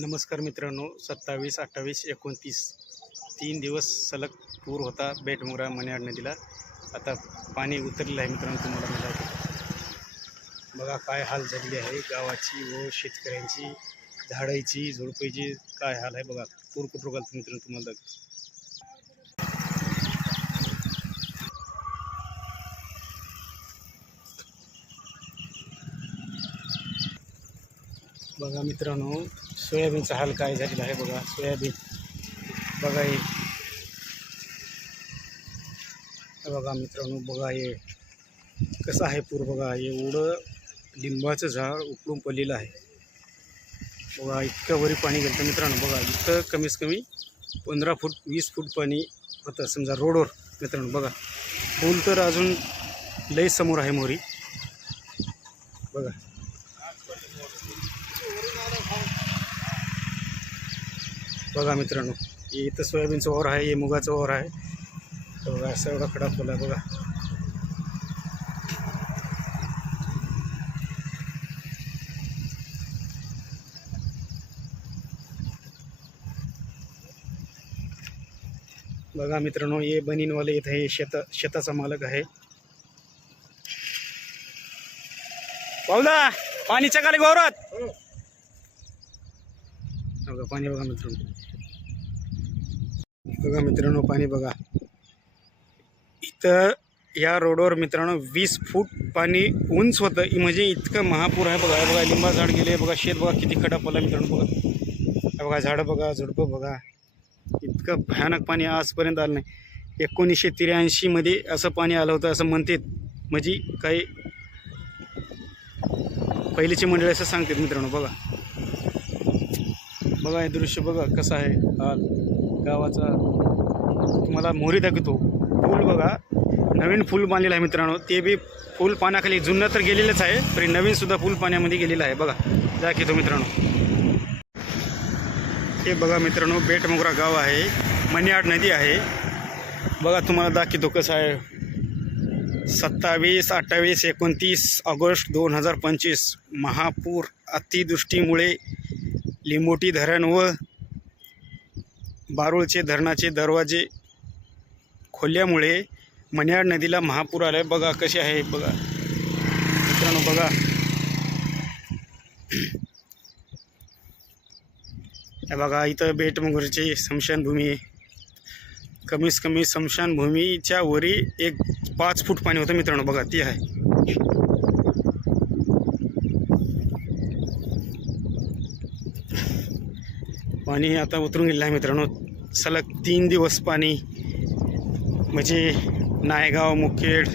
नमस्कार मित्रांनो सत्तावीस अठ्ठावीस एकोणतीस तीन दिवस सलग पूर होता बेटमुरा मन्याड नदीला. आता पाणी उतरलेलं आहे मित्रांनो तुम्हाला मला बघा काय हाल झालेली आहे. गावाची व शेतकऱ्यांची झाडायची झुडपायची काय हाल आहे बघा. पूर कुठं घालतो मित्रांनो तुम्हाला? बघा मित्रांनो सोयाबीनचा हाल काय झालेला आहे बघा सोयाबीन. बघा हे. बघा मित्रांनो बघा हे. कसं आहे पूर बघा एवढं लिंबाचं झाड उकळून पडलेलं आहे. बघा इतकं वरी पाणी गेलं मित्रांनो बघा इतकं कमीत कमी पंधरा फूट वीस फूट पाणी होतं. समजा रोडवर मित्रांनो बघा. पूल तर अजून लई समोर आहे मोरी. बघा. बघा मित्रांनो हे इथं सोयाबीनचं ओर आहे हे मुगाचं ओर आहे. बघा असं एवढा खडा फुल आहे बघा. बघा मित्रांनो हे बनीनवाले इथं हे शेत शेताचा मालक आहे. पावला पाणीच्या खाली वावरात बघा पाणी बघा मित्रांनो. बघा मित्रांनो पाणी बघा. इथं या रोडवर मित्रांनो वीस फूट पाणी उंच होतं. म्हणजे इतकं महापूर आहे बघा. बघा लिंबा झाड गेले. बघा शेत बघा किती खडा पडला मित्रांनो बघा. बघा झाडं बघा झुडपं बघा. इतकं भयानक पाणी आजपर्यंत आलं नाही. एकोणीसशे त्र्याऐंशीमध्ये असं पाणी आलं होतं असं म्हणतात. म्हणजे काही पहिलीची मंडळी असं सांगतात मित्रांनो बघा. बघा हे दृश्य बघा कसं आहे. हाल गावाचा तुम्हाला मोहरी दाखवतो. फूल बघा. नवीन फूल बांधलेलं आहे मित्रांनो. ते बी फूल पाण्याखाली जुनं तर गेलेलंच आहे तरी नवीन सुद्धा फूल पाण्यामध्ये गेलेलं आहे. बघा दाखवतो मित्रांनो. हे बघा मित्रांनो बेटमोगरा गाव आहे. मनियाड नदी आहे. बघा तुम्हाला दाखवतो कसं आहे. सत्तावीस अठ्ठावीस एकोणतीस ऑगस्ट दोन हजार पंचवीस. महापूर अतिवृष्टीमुळे लिंबोटी धरण व बारूळचे धरणाचे दरवाजे खोलल्यामुळे मन्याड नदीला महापूर आलाय. बघा कसे आहे बघा. मित्रांनो बघा. बघा इथं बेटमोगरीची स्मशानभूमी आहे. कमीत कमी स्मशानभूमीच्या वरी एक पाच फूट पाणी होतं मित्रांनो. बघा ती आहे. पाणी आता उतरून गेलं आहे मित्रांनो. सलग तीन दिवस पाणी म्हणजे नायगाव मुखेड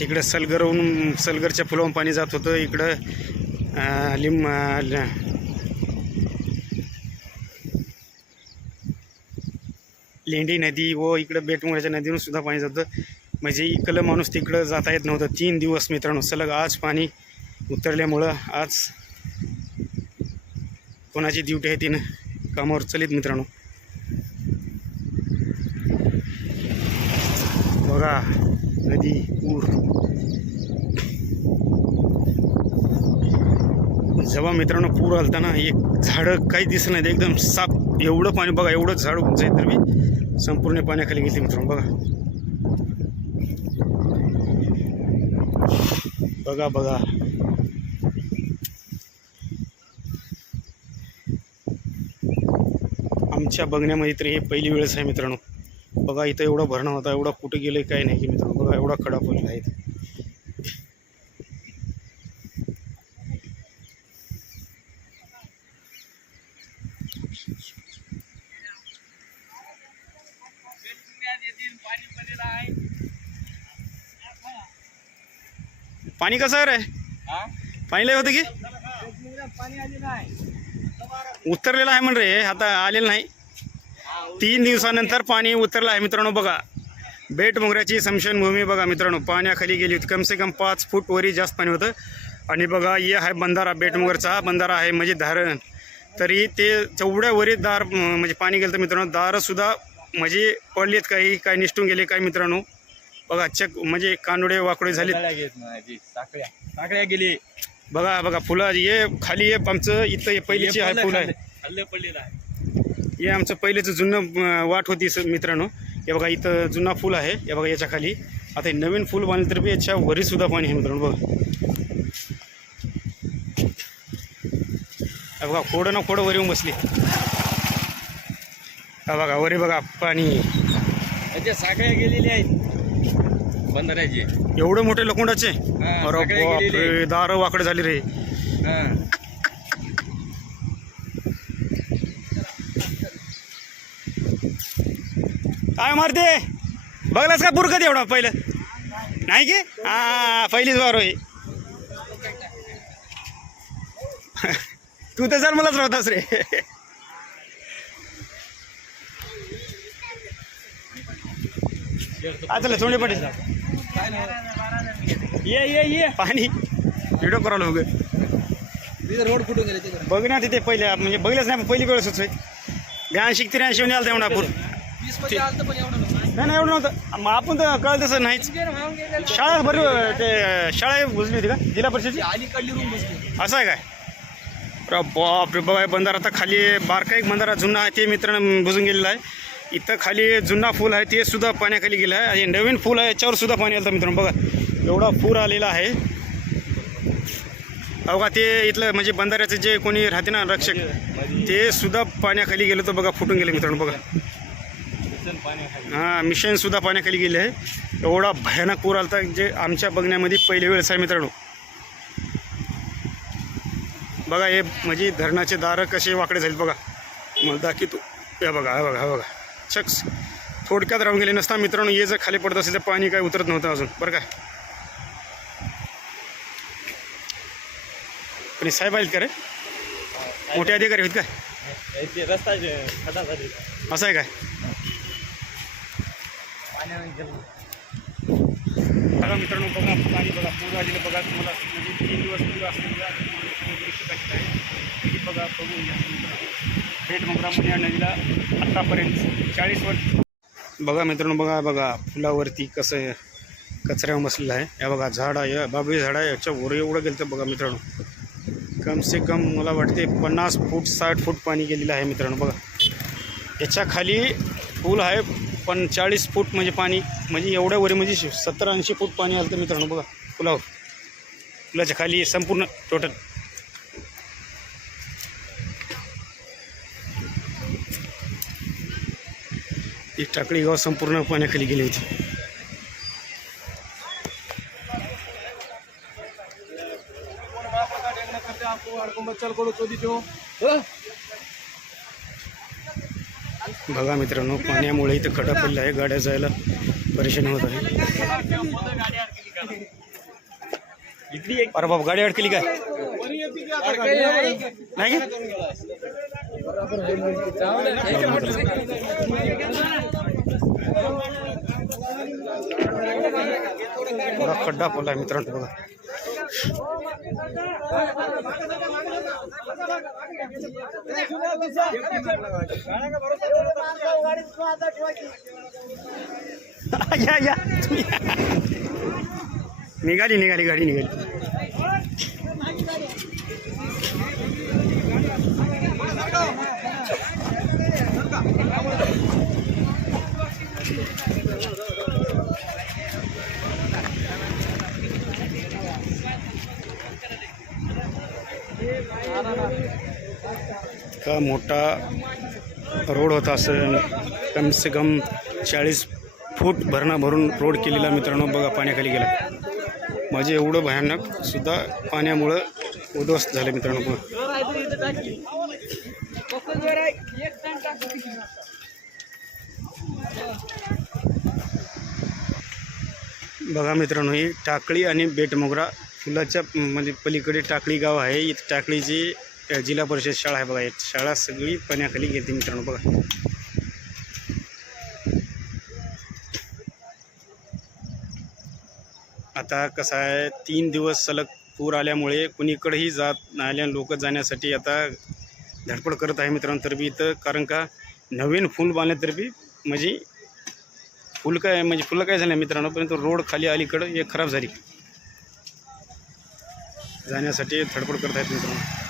तिकडं सलगरहून सलगरच्या पुलावून पाणी जात होतं. इकडं लिंब लेंडी नदी व इकडं बेटमुळ्याच्या नदीवरून सुद्धा पाणी जातं. म्हणजे इकडलं माणूस तिकडं जाता येत नव्हतं. तीन दिवस मित्रांनो सलग आज पाणी उतरल्यामुळं आज कोणाची ड्युटी आहे तिनं कामावर चलित मित्रांनो. बघा नदी पूर. जेव्हा मित्रांनो पूर आलता ना एक झाडं काही दिसत नाही एकदम साप एवढं पाणी बघा एवढं झाड उंच आहे तर मी संपूर्ण पाण्याखाली गेली मित्रांनो बघा. बघा बघा. आमच्या बघण्यामध्ये तर हे पहिली वेळच आहे मित्रांनो. बघा इथं एवढा भरणा होता एवढा कुठे गेलं काय नाही की मित्रांनो. बघा एवढा खडा पडलेला आहे इथं. पाणी कसं आहे रे? पाणी लय होतं की? उतरलेलं आहे म्हण रे आता आलेलं नाही. तीन दिवसानंतर पाणी उतरलं आहे. मित्रांनो बघा. बेट मोगऱ्याची स्मशानभूमी बघा मित्रांनो. पाण्याखाली गेली होती. कमसे कम पाच फूट वरी जास्त पाणी होतं. आणि बघा हे आहे बंधारा बेटमोगरचा हा बंधारा आहे म्हणजे धरण. तरी ते तेवढ्या वरी दार म्हणजे पाणी गेलं तर मित्रांनो दारंसुद्धा म्हणजे पडलेत काही काही निष्ठून गेले काही मित्रांनो. बघा चक म्हणजे कानोडे वाकडे झाले साखळ्या गेली. बघा बघा फुलं ये खाली ये आमचं इथं हे पहिलीची आहे फुलं आहे. हल्ले पडलेला आहे. हे आमचं पहिलेचं जुनं वाट होती स- मित्रांनो. हे बघा इथं जुना फुल आहे. हे बघा याच्या खाली आता हे नवीन फुल बांधलं तर बी याच्या वरी सुद्धा पाणी आहे मित्रांनो बघा. हे बघा खोडं ना खोडं वरी येऊन बसली. हा बघा वरी बघा पाणी. त्याच्या साखळ्या गेलेल्या आहेत. बंधाऱ्याचे. एवढे मोठे लोखंडाचे? अरे सगळे गेलेले. बापरे दार वाकडे झाले रे. हा. काय मारते? बघलास का बुरकत एवढा पहिलं? नाही की? हा पहिलीच वार होई तू तर सर मलाच राहतास रे चला सोंडे पाटील ये ये ये. पाणी. व्हिडिओ करायला हो रोड कुठून गेले बघ ना तिथे पहिले म्हणजे बघलंच नाही पहिली वेळच होत ब्याऐंशी त्र्याऐंशी आलं तेवढा पूर्ण नाही नाही एवढं नव्हतं. मग आपण तर कळत तसं नाहीच. शाळा बरी ते शाळा बुजली होती का? जिल्हा परिषदची? बसली असं आहे काय? अरे बापरे बघा बंधारा आता खाली बारका एक बंधारा जुना आहे ते मित्रांनो बुजून गेलेला आहे. इथं खाली जुना फूल आहे ते सुद्धा पाण्याखाली गेलं आहे. आणि नवीन फूल आहे याच्यावर सुद्धा पाणी आलं मित्रांनो बघा. एवढा पूर आलेला आहे. बघा ते इथलं म्हणजे बंधाऱ्याचं जे कोणी राहते ना रक्षक ते सुद्धा पाण्याखाली गेलं तर बघा फुटून गेले मित्रांनो बघा. हां मिशन सुद्धा पाण्याखाली गेले आहे. एवढा भयानक पूर आलता जे आमच्या बघण्यामध्ये पहिल्या वेळेस आहे मित्रांनो. बघा हे म्हणजे धरणाचे दारं कसे वाकडे झाले बघा. मला दाखवतो. हे बघा हा बघा हा बघा. चक्स थोडक्यात राहून गेले नसता मित्रांनो हे जर खाली पडत असेल तर पाणी काय उतरत नव्हतं अजून बरं काय पण साहेब आहेत का रे? मोठे अधिकारी आहेत काय ते रस्ता असं आहे काय? बघा मित्रांनो बघा पाणी बघा पूर आलेलं बघा. तुम्हाला म्हणजे तीन दिवस पूर असलेलं कशी आहे. बघा बघून घ्या. भेट मोगरामध्ये या नदीला आत्तापर्यंत चाळीस वर्ष बघा मित्रांनो बघा बघा. फुलावरती कसं कचऱ्या कचऱ्यावर बसलेलं आहे. या बघा झाड आहे बाबळी झाड आहे. याच्या वर एवढं गेलं तर बघा मित्रांनो. कम से कम मला वाटते पन्नास फूट साठ फूट पाणी गेलेलं आहे मित्रांनो बघा. याच्या खाली पूल आहे पण चाळीस फूट म्हणजे पाणी म्हणजे एवढ्या वरी म्हणजे सत्तर ऐंशी फूट पाणी आलं तर मित्रांनो बघा पुलावर. पुलाच्या खाली संपूर्ण टोटल ही टाकळी गाव संपूर्ण पाण्याखाली गेली होती. बघा मित्रांनो पाण्यामुळे इथं खडा पडला आहे गाड्या जायला परेशानी होत आहे. अरे बाप गाडी अडकली काय? नाही खड्डा पडला आहे मित्रांनो बघा. या या. निघाली निघाली गाडी निघाली. का मोठा रोड होता असं कमसे कम चाळीस फूट भरणा भरून रोड केलेला मित्रांनो बघा पाण्याखाली गेला. माझे एवढं भयानक सुद्धा पाण्यामुळं उद्ध्वस्त झालं मित्रांनो बघा बघा मित्रांनो ही टाकळी आणि बेटमोगरा फुलाच्या म्हणजे पलीकडे टाकळी गाव आहे. इथं टाकळीची जिल्हा परिषद शाळा आहे बघा शाळा सगळी पाण्याखाली गेली मित्रांनो बघा. आता कसं आहे तीन दिवस सलग पूर आल्यामुळे कुणीकडेही जात आल्या लोक जाण्यासाठी आता धडपड करत आहे मित्रांनो तर बी इथं कारण का नवीन फूल बांधले तर बी म्हणजे फुल काय म्हणजे फुलं काय झालं मित्रांनो परंतु रोड खाली अलीकडं हे खराब झाली. जाण्यासाठी धडपड करत आहेत मित्रांनो.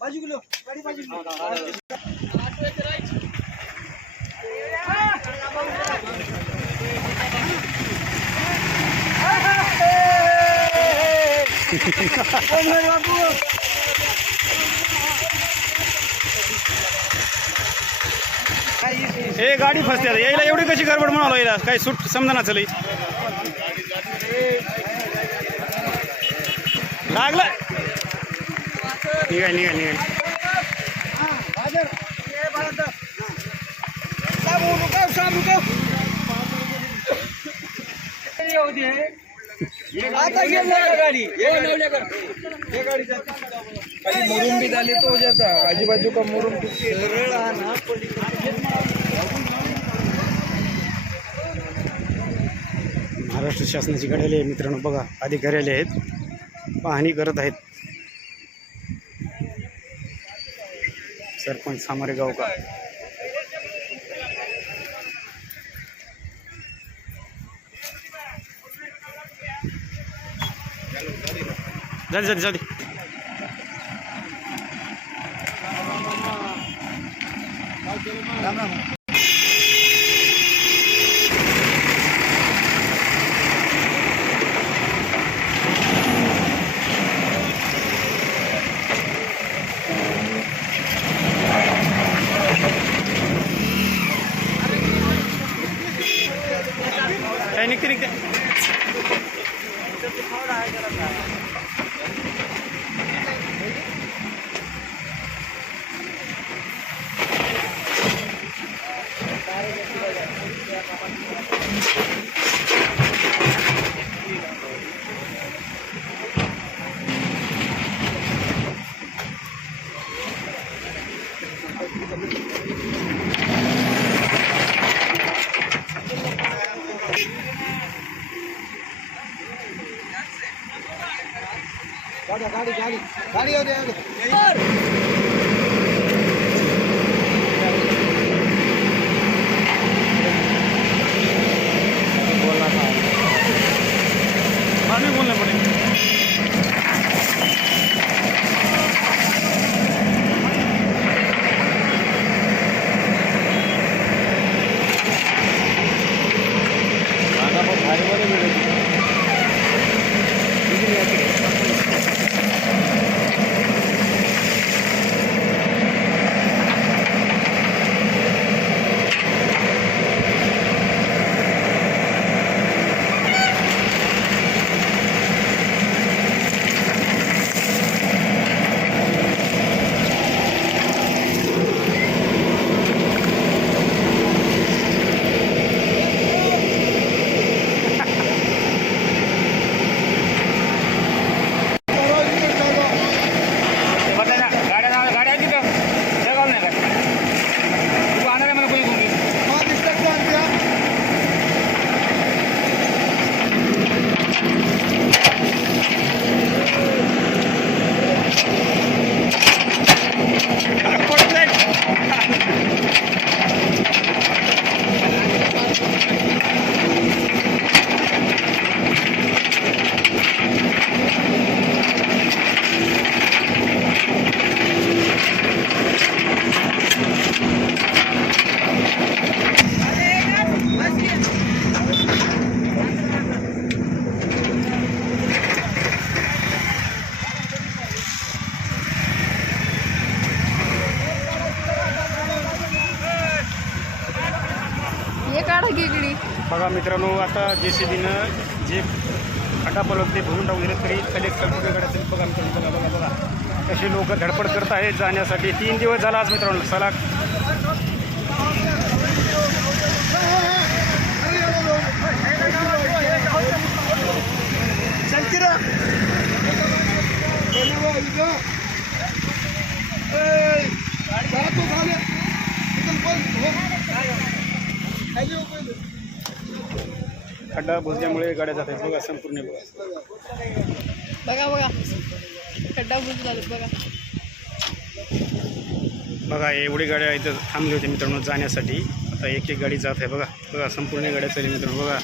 बाजूला बाजूला हे गाडी फसते आता. यायला एवढी कशी गडबड म्हणालो यायला? काही सुट समजा ना चलई लागलं. निघाल निघाल निघाल. गाडी. मुरुम भी झाले तो जाता आजूबाजू का मुरुम सरळ हा ना महाराष्ट्र शासनाची गाडी आहे. मित्रांनो बघा अधिकारी आले आहेत. पाहणी करत आहेत. सरपंच सामारे गाव का जाते जाते जाते काय गाडी गाडी गाडी येऊ दे जे सी बीनं जे खटापलक ते भरून टाकले तरी सलेक्ट सगळीकडे तरी बघा आमच्याकडे बघा बघा बघा कसे लोक धडपड करत आहेत जाण्यासाठी. तीन दिवस झाला आज मित्रांनो सलाख. Thank you. खड्डा भुजल्यामुळे गाड्या जात आहेत. बघा संपूर्ण बघा. बघा बघा. खड्डा बुजला बघा. बघा एवढी गाड्या इथं थांबली होती मित्रांनो जाण्यासाठी. आता एक एक गाडी जात आहे. बघा बघा संपूर्ण गाड्या चालली मित्रांनो. बघा.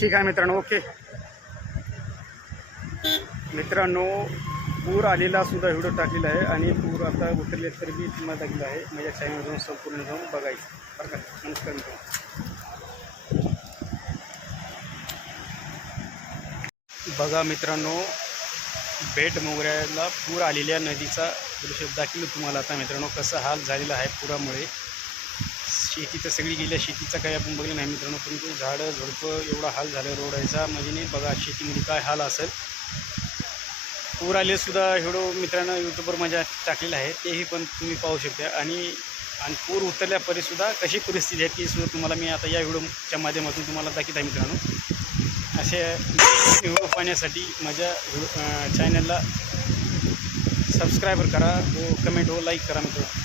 ठीक आहे मित्रांनो ओके. मित्रांनो पूर आलेला सुद्धा व्हिडिओ टाकलेला आहे आणि पूर आता उतरले तर मी तुम्हाला टाकलेला आहे. माझ्या चॅनल जाऊन संपूर्ण जाऊन बघायचं. बरं का? नमस्कार मित्रांनो. बघा मित्रांनो बेट मोगऱ्याला पूर आलेल्या नदीचा दृश्य दाखवलं तुम्हाला आता मित्रांनो कसं हाल झालेला आहे पुरामुळे. शेती तर सगळी गेल्या शेतीचा काही आपण बघलं नाही मित्रांनो परंतु झाडं झुडपं एवढा हाल झालं रोडायचा. म्हणजे नाही बघा शेतीमध्ये काय हाल असेल. पूर आलेसुद्धा व्हिडिओ मित्रांनो यूट्यूबवर माझ्या टाकलेला आहे. तेही पण तुम्ही पाहू शकता. आणि आणि पूर उतरल्या सुद्धा कशी परिस्थिती आहे ती सुद्धा तुम्हाला मी आता या व्हिडिओच्या माध्यमातून तुम्हाला दाखवत आहे मित्रांनो. असे व्हिडिओ पाहण्यासाठी माझ्या व्हिडिओ चॅनलला सबस्क्राईबर करा व कमेंट व लाईक करा मित्रांनो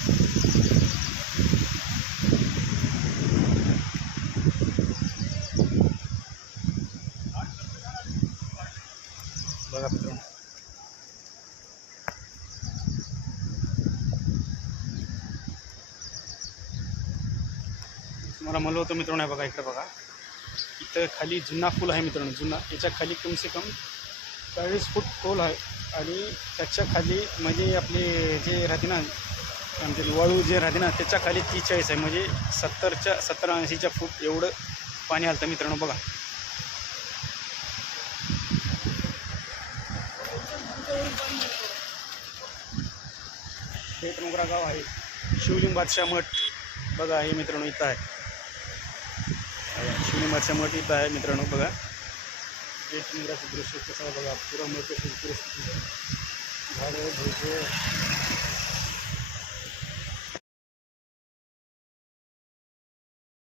बघा मित्रांनो तुम्हाला मित्रांनो हे बघा इकडे बघा. इथं खाली जुना पूल आहे मित्रांनो जुना. याच्या खाली कमसे कम चाळीस फूट खोल आहे. आणि त्याच्याखाली म्हणजे आपले जे राहते ना म्हणजे वाळू जे राहते ना त्याच्याखाली तीचाळीस आहे. म्हणजे सत्तरच्या सत्तर ऐंशीच्या फूट एवढं पाणी आलं मित्रांनो बघा. हे मोगरा गाव आहे. शिवलिंग बादशाह मठ बघा हे मित्रांनो इथं आहे. शिवलिंग बादशाह मठ आहे मित्रांनो बघा. एक मोगराचं दृश्य कसं बघा. पुरा मोठं परिस्थिती झाडं झुडपं